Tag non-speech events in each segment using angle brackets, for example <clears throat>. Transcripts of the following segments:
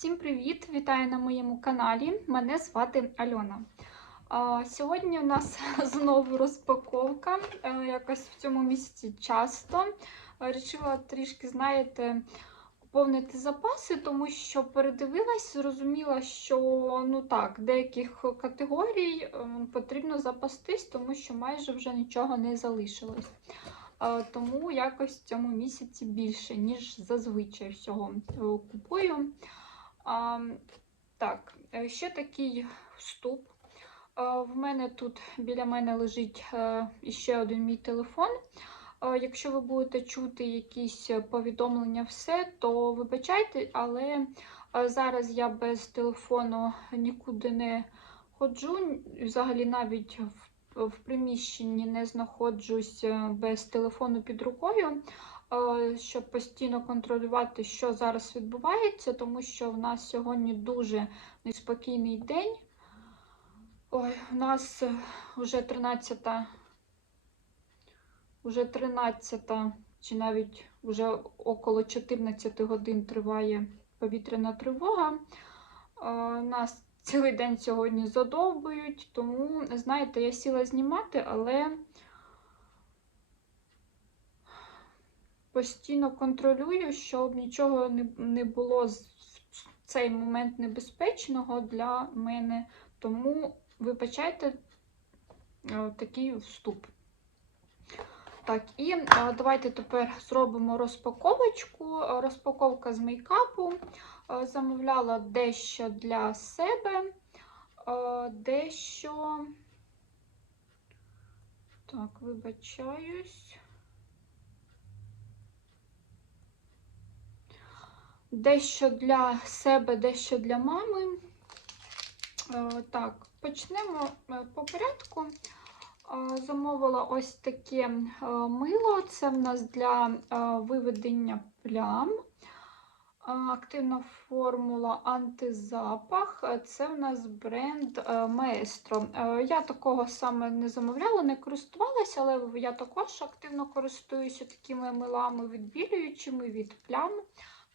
Всім привіт! Вітаю на моєму каналі. Мене звати Альона. Сьогодні у нас <laughs> знову розпаковка. Е, Якось в цьому місяці часто. Рішила трішки, знаєте, поповнити запаси, тому що передивилась, зрозуміла, що ну так, деяких категорій е, потрібно запастись, тому що майже вже нічого не залишилось. Тому якось в цьому місяці більше, ніж зазвичай всього е, купую. А, так, е, ще такий вступ. Е, В мене тут біля мене лежить е, іще один мій телефон. Е, Якщо ви будете чути якісь повідомлення, все, то вибачайте, але зараз я без телефону нікуди не ходжу. Взагалі навіть в, в приміщенні не знаходжусь без телефону під рукою щоб постійно контролювати, що зараз відбувається, тому що в нас сьогодні дуже неспокійний день. Ой, у нас е, вже 13, вже 13 чи навіть вже около 14 годин триває повітряна тривога. Нас цілий день сьогодні задовбують, тому, знаєте, я сіла знімати, але постійно контролюю, щоб нічого не, було в цей момент небезпечного для мене. Тому вибачайте е, такий вступ. Так, і е, давайте тепер зробимо розпаковочку. Е, Розпаковка з мейкапу. Замовляла дещо для себе, дещо. Так, вибачаюсь. Дещо для себе, дещо для мами. Е, Так, почнемо е, по порядку. Е, Замовила ось таке мило. Це в нас для виведення плям. Активна формула антизапах. Це в нас бренд. Е, Я такого саме не замовляла, не користувалася, але я також активно користуюся такими милами відбілюючими від плям.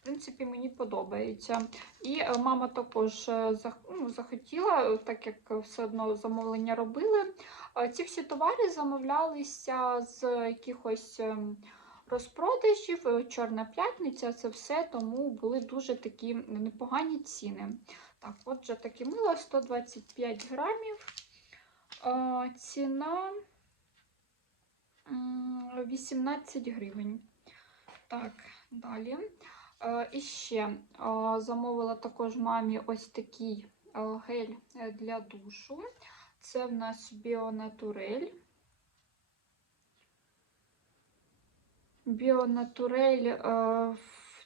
Принципі, мені подобається. І е, мама також е, ну, захотіла, е, так як все одно замовлення робили. Ці всі товари замовлялися з якихось ем, розпродажів, Чорна п'ятниця, це все, тому були дуже такі непогані ціни. Так, отже, таке мило 125 грамів. Ціна 18 гривень. Так, далі. Е, І ще е, замовила також мамі ось такий е, гель для душу. Це в нас Біонатурель. Біонатурель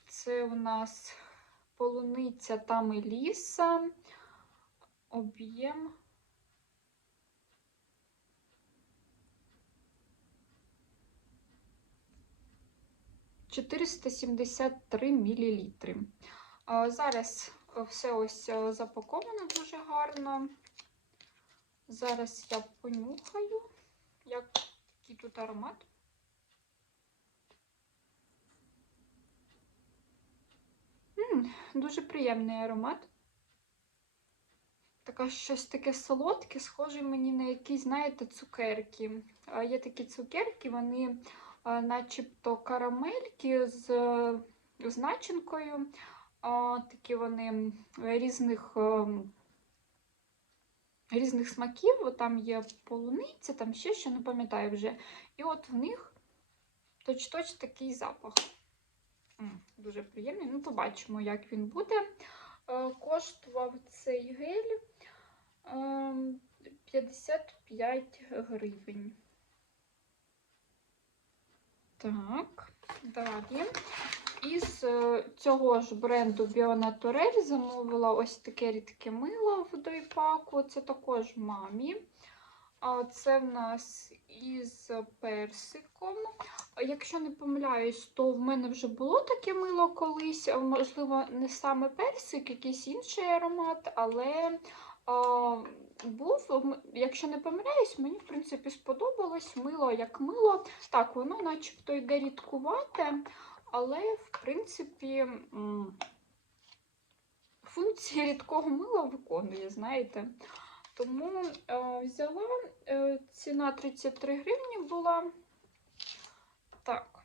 це у нас полуниця та меліса. Об'єм. Чотириста сімдесят три мілілітри. Зараз е, все ось е, запаковано дуже гарно. Зараз я понюхаю, як, який тут аромат. Дуже приємний аромат. Така щось таке солодке, схоже мені на якісь, знаєте, цукерки. Є такі цукерки, вони начебто карамельки з, е, з начинкою. Такі вони різних, ем, різних смаків. Там є полуниця, там ще що не пам'ятаю вже. І от в них точ-точ такий запах. Дуже приємний. Ну, побачимо, як він буде. Е, Коштував цей гель ем, 55 гривень. Так, далі. Із е, цього ж бренду Біонатурель замовила ось таке рідке мило в дойпаку. Це також мамі. Це в нас із персиком. Якщо не помиляюсь, то в мене вже було таке мило колись. Можливо, не саме персик, якийсь інший аромат, але був, якщо не помиляюсь, мені в принципі сподобалось мило як мило. Так, воно начебто йде рідкувате, але в принципі функції рідкого мила виконує, знаєте. Тому е, взяла е, ціна 33 гривні була. Так.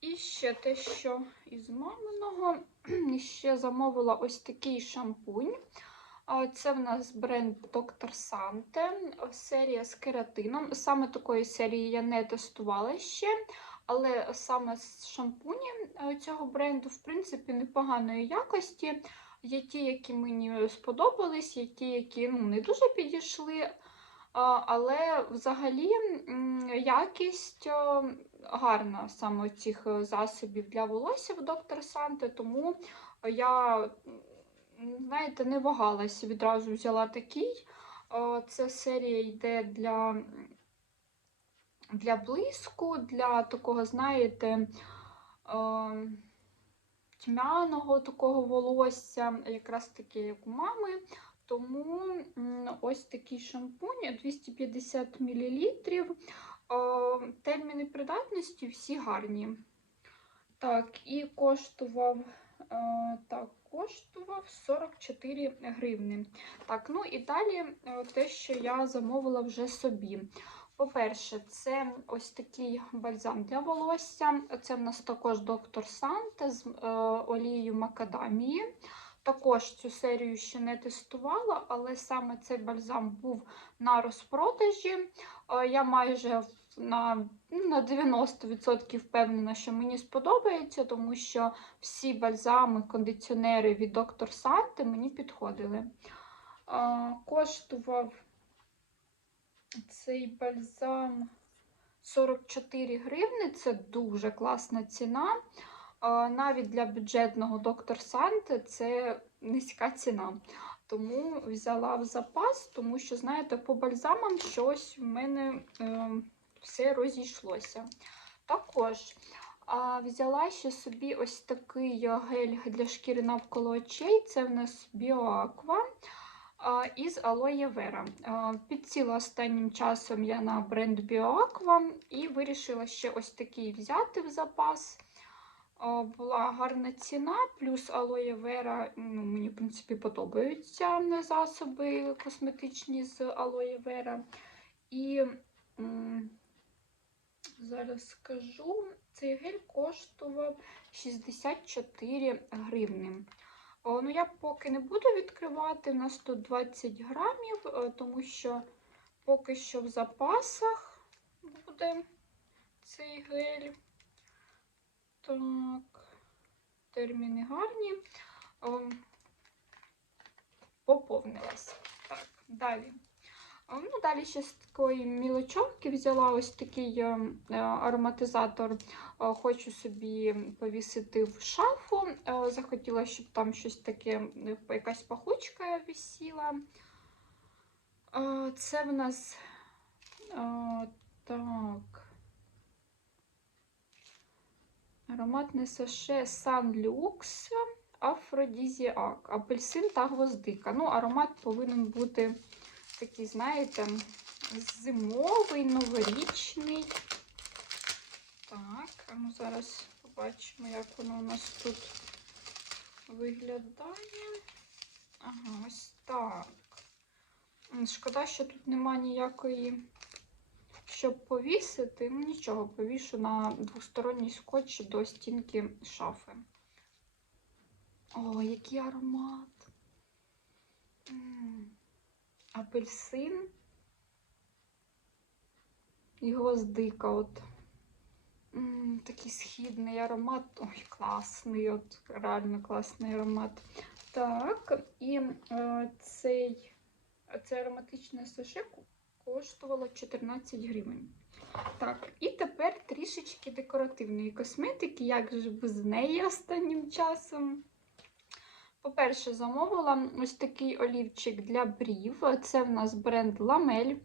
І ще те, що із маминого, <clears throat> ще замовила ось такий шампунь. Це в нас бренд Dr. Sante, серія з кератином. Саме такої серії я не тестувала ще, але саме з шампуні е, цього бренду, в принципі, непоганої якості. Є ті, які мені сподобались, є ті, які ну, не дуже підійшли. Але взагалі якість е, гарна саме цих е, засобів для волосся в доктор Санте, тому я, знаєте, не вагалася, відразу взяла такий. Це серія йде для, для блиску, для такого, знаєте, тьмяного такого волосся, якраз таке, як у мами. Тому ось такий шампунь 250 мл. Терміни придатності всі гарні. Так, і коштував, так, коштував 44 гривни. Так, ну і далі е, те, що я замовила вже собі. По-перше, це ось такий бальзам для волосся. Це в нас також доктор Санте з е, олією макадамії. Також цю серію ще не тестувала, але саме цей бальзам був на розпродажі. Е, Я майже на, ну, на 90% впевнена, що мені сподобається, тому що всі бальзами, кондиціонери від доктор Санте мені підходили. Е, Коштував цей бальзам 44 гривни. Це дуже класна ціна. А, Навіть для бюджетного доктор Санте це низька ціна. Тому взяла в запас, тому що, знаєте, по бальзамам щось в мене е, все розійшлося. Також а, взяла ще собі ось такий гель для шкіри навколо очей. Це в нас Біоаква із алоє вера. Підсіла останнім часом я на бренд Біоаква і вирішила ще ось такий взяти в запас. Була гарна ціна, плюс алоє вера. Ну, мені, в принципі, подобаються засоби косметичні з алоє вера. І зараз скажу, цей гель коштував 64 гривни. О, Ну, я поки не буду відкривати, у нас тут 20 грамів, е, тому що поки що в запасах буде цей гель. Так, терміни гарні. Поповнилась. Так, далі. Ну, далі ще з такої мілочовки взяла ось такий е, е, ароматизатор. Е, Хочу собі повісити в шафу. Захотіла, щоб там щось таке, якась пахучка висіла. Це в нас так. Ароматне саше Sunlux Афродізіак, апельсин та гвоздика. Ну, аромат повинен бути такий, знаєте, зимовий, новорічний. Так, а ну зараз побачимо, як воно у нас тут виглядає. Ага, ось так. Шкода, що тут нема ніякої, щоб повісити. Ну, нічого, повішу на двосторонній скотч до стінки шафи. О, який аромат. М, Апельсин і гвоздика. От. Такий східний аромат. Ой, класний, от реально класний аромат. Так, і е, цей, це ароматичне саше коштувало 14 гривень. Так, і тепер трішечки декоративної косметики, як же без неї останнім часом. По-перше, замовила ось такий олівчик для брів. Це в нас бренд Ламель.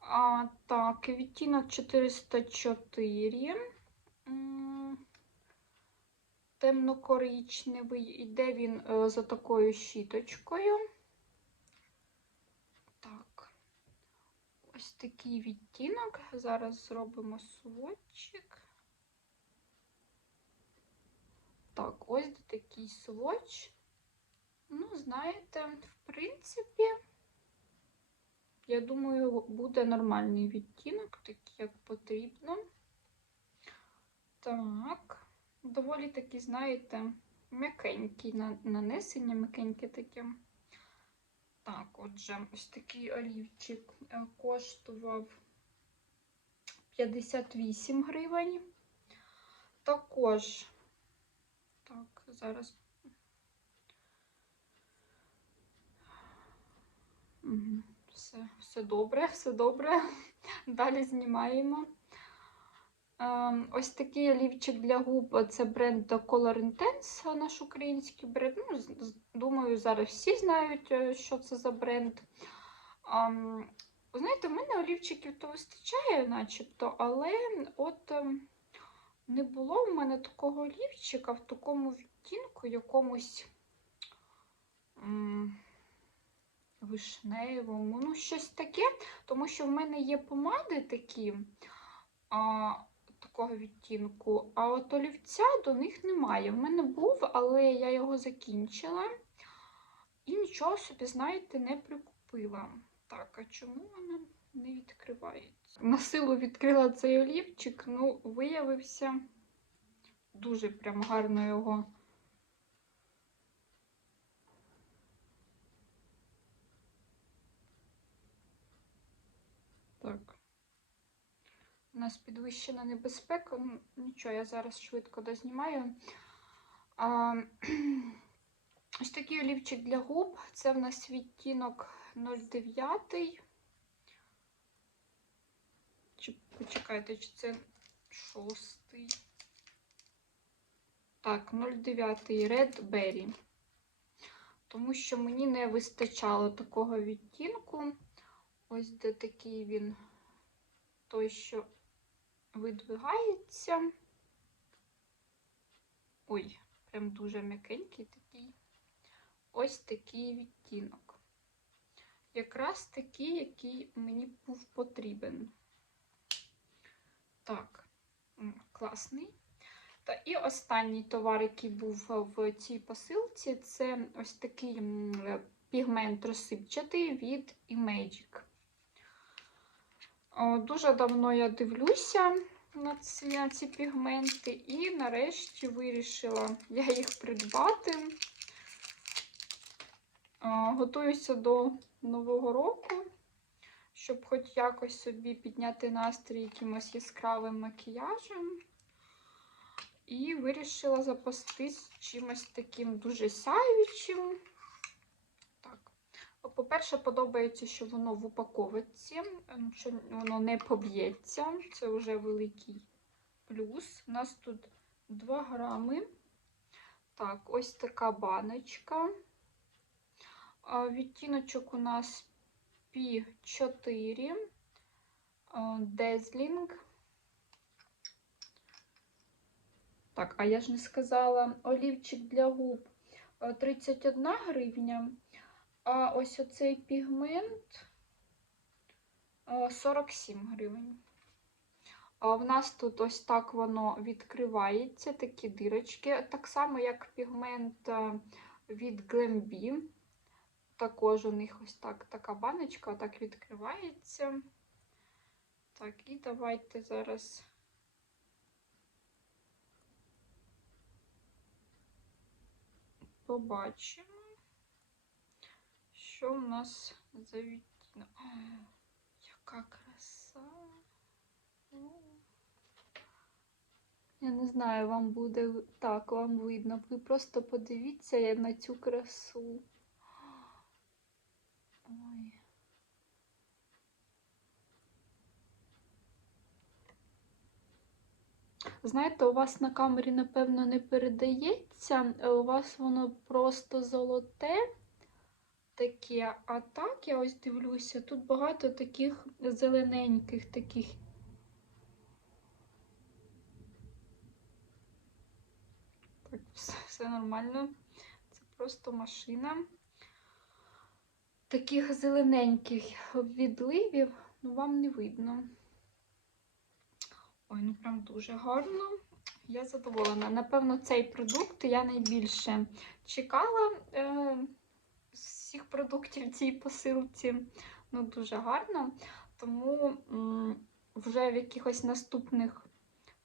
А, так, відтінок 404. М, Темно-коричневий. Іде він е, за такою щіточкою. Так. Ось такий відтінок. Зараз зробимо сводчик. Так, ось такий сводч. Ну, знаєте. в принципі, я думаю, буде нормальний відтінок, такий, як потрібно. Так, доволі таки, знаєте, м'якенький нанесення, м'якеньке таке. Так, отже, ось такий олівчик е, коштував 58 гривень. Також, так, зараз. Все, все добре, все добре. <laughs> Далі знімаємо. Ем, Ось такий олівчик для губ це бренд Color Intense, наш український бренд. Ну, думаю, зараз всі знають, е, що це за бренд. Ем, знаєте, в мене олівчиків то вистачає, начебто, але от ем, не було в мене такого олівчика в такому відтінку, якомусь м, вишневому, ну щось таке, тому що в мене є помади такі. А, такого відтінку. А от олівця до них немає. В мене був, але я його закінчила і нічого собі, знаєте, не прикупила. Так, а чому вона не відкривається? На силу відкрила цей олівчик, ну, виявився дуже прям гарно його. Так. У нас підвищена небезпека. Нічого, я зараз швидко дознімаю. А, <clears throat> ось такий олівчик для губ. Це в нас відтінок 09. Чи почекайте, чи це шостий? Так, 09 Red Berry. Тому що мені не вистачало такого відтінку. Ось де такий він той, що видвигається. Ой, прям дуже м'якенький такий. Ось такий відтінок. Якраз такий, який мені був потрібен. Так, класний. Та і останній товар, який був в цій посилці, це ось такий пігмент розсипчатий від Imagic. Дуже давно я дивлюся на ці, на ці пігменти, і нарешті вирішила я їх придбати. Готуюся до Нового року, щоб хоч якось собі підняти настрій якимось яскравим макіяжем. І вирішила запастись чимось таким дуже сяючим. По-перше, подобається, що воно в упаковці, що воно не поб'ється. Це вже великий плюс. У нас тут 2 грами. Так, ось така баночка. Відтіночок у нас P4 Dazzling. Так, а я ж не сказала, олівчик для губ е, 31 гривня. А ось оцей пігмент е, 47 гривень. А в нас тут ось так воно відкривається, такі дирочки. Так само, як пігмент е, від Glambi. Також у них ось так така баночка отак відкривається. Так, і давайте зараз. Побачимо що в нас за відтінок. <gasps> Яка краса. Я не знаю, вам буде так, вам видно. Ви просто подивіться на цю красу. <gasps> Ой. Знаєте, у вас на камері, напевно, не передається, у вас воно просто золоте таке. А так, я ось дивлюся, тут багато таких зелененьких таких. Так, все, все нормально. Це просто машина. Таких зелененьких відливів, ну вам не видно. Ой, ну прям дуже гарно. Я задоволена. Напевно, цей продукт я найбільше чекала. Е продуктів цій посилці. Ну, дуже гарно. Тому вже в якихось наступних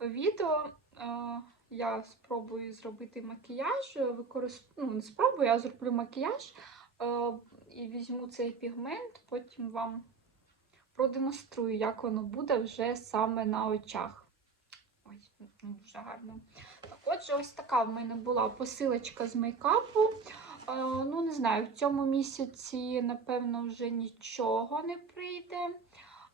відео е, я спробую зробити макіяж. Використ... Ну, спробую, я зроблю макіяж е, і візьму цей пігмент, потім вам продемонструю, як воно буде вже саме на очах. Ось, ну, дуже гарно. Так, отже, ось така в мене була посилочка з мейкапу. Е, Ну, не знаю, в цьому місяці, напевно, вже нічого не прийде.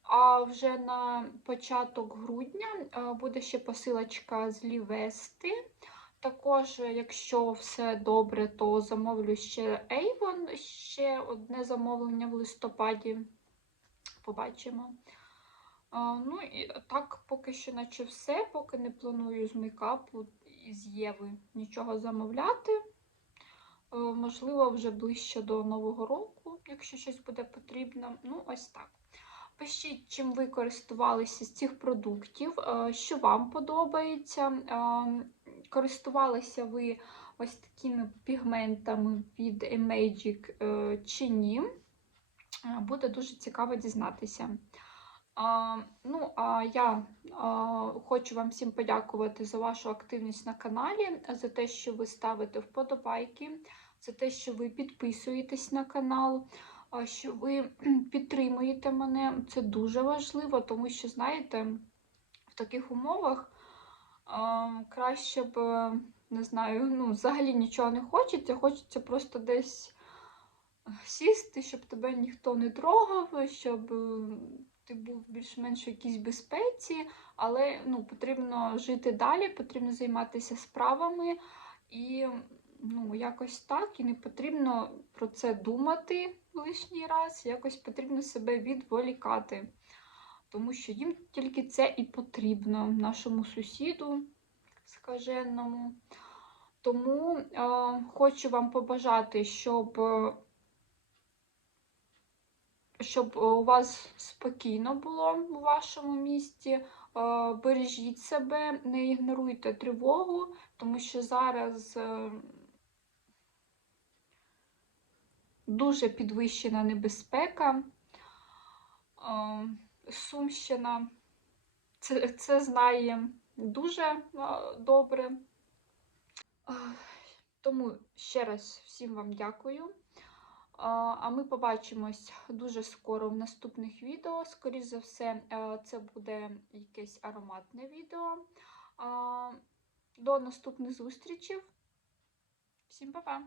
А вже на початок грудня е, буде ще посилочка з Лівести. Також, е, якщо все добре, то замовлю ще Avon, ще одне замовлення в листопаді. Побачимо. Ну і так, поки що, наче все, поки не планую з мейкапу і з Єви нічого замовляти. Е, Можливо, вже ближче до Нового року, якщо щось буде потрібно. Ну, ось так. Пишіть, чим ви користувалися з цих продуктів, е, що вам подобається. Е, Користувалися ви ось такими пігментами від Magic чи ні. Буде дуже цікаво дізнатися. А, ну, а я а, хочу вам всім подякувати за вашу активність на каналі, за те, що ви ставите вподобайки, за те, що ви підписуєтесь на канал, що ви <clears throat> підтримуєте мене. Це дуже важливо, тому що, знаєте, в таких умовах краще б, е, не знаю, ну, взагалі нічого не хочеться, хочеться просто десь сісти, щоб тебе ніхто не трогав, щоб е, ти був більш-менш в якійсь безпеці, але ну, потрібно жити далі, потрібно займатися справами. І ну, якось так, і не потрібно про це думати лишній раз, якось потрібно себе відволікати. Тому що їм тільки це і потрібно, нашому сусіду скаженному. Тому е, хочу вам побажати, щоб е, щоб у вас спокійно було у вашому місті. Е, Бережіть себе, не ігноруйте тривогу, тому що зараз е, дуже підвищена небезпека. Е, Сумщина це, це знає дуже е, добре. Е, Тому ще раз всім вам дякую. А ми побачимось дуже скоро в наступних відео. Скоріше за все, це буде якесь ароматне відео. До наступних зустрічей. Всім па-па!